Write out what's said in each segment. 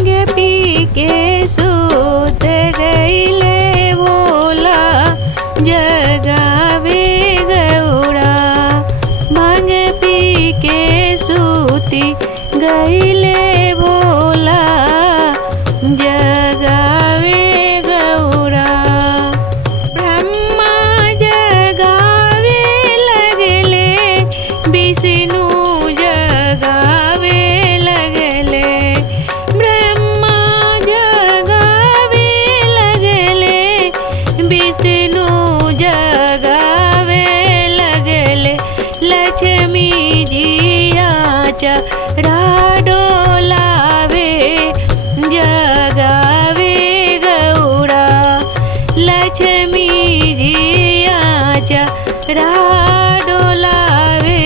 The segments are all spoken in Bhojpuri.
भांग पी के सूत गईले भोला जगावे गौड़ा। भांग पी के सूती गईले भोला जगावे गौड़ा। ब्रह्मा जगावे लगले विष्णु जगावे लगले। ब्रह्मा जगावे लगले विष्णु जगावे लगले। लक्ष्मी जिया चढ़ा डोलावे जगावे गौड़ा। लक्ष्मी जिया चढ़ा डोलावे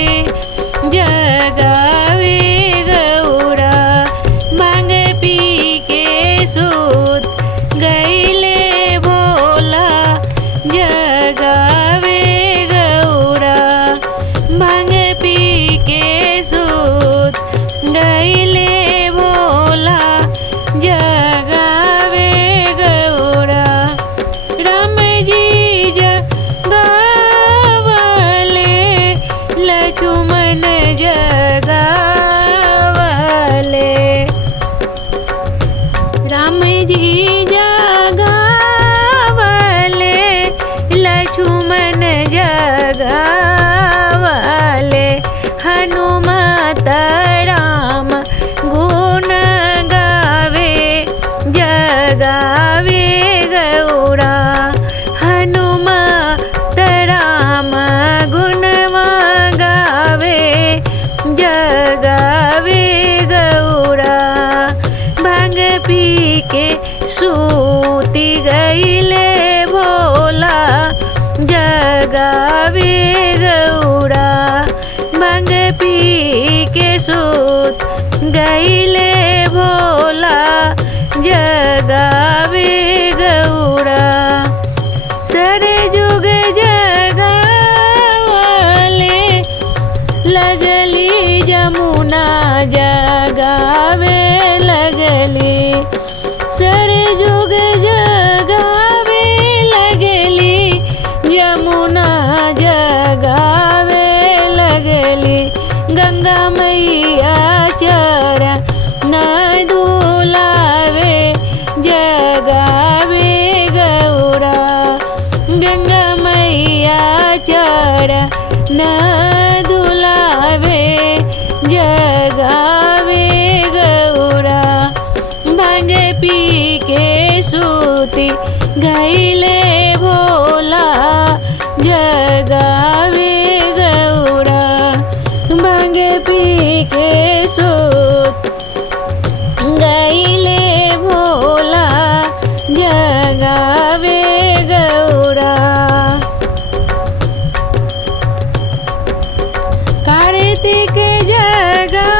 जगावे गौड़ा। भांग पी के सूत गईले भोला जगावे गौड़ा। भांग पी के सूत गईले भोला जगावे गौड़ा। राम जी जगावले लक्ष्मण जगावले। राम जी जगावले लक्ष्मण जगावले। हनुमत राम गुण गावे जगावे गौड़ा। हनुमत राम गुण गावे जगावे गौड़ा। भांग पी के सूती गईले भोला जगावे गौड़ा। भांग पी के सूत गईले भोला जगावे गौड़ा। सारे जुग जगावले लगली जमुना जगावे लगली। सारे जुग जगावे लगली यमुना जगावे लगली। गंगा मैया चरण धुलावे जगावे गौड़ा। गंगा मैया चरण धुलावे जगावे गौड़ा। भांग पी के सूती गईले भोला जगावे गौड़ा। भांग पी के सूत गईले भोला जगावे गौड़ा। कार्तिक जगावले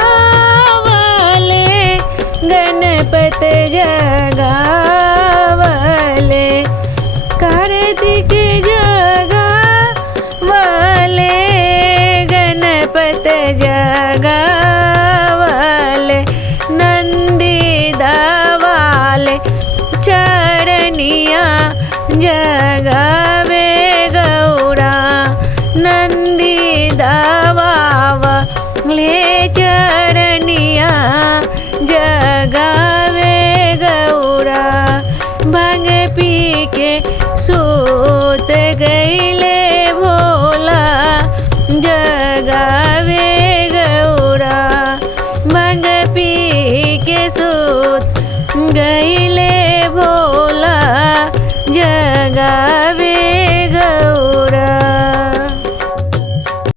गणपत जगावले। कार्तिक जगावले गणपत जगावले। नंदी दावाले चरनिया जगावे गौड़ा। नंदी दावाले चरनिया जगावे गौड़ा। भांग पी के सूत गई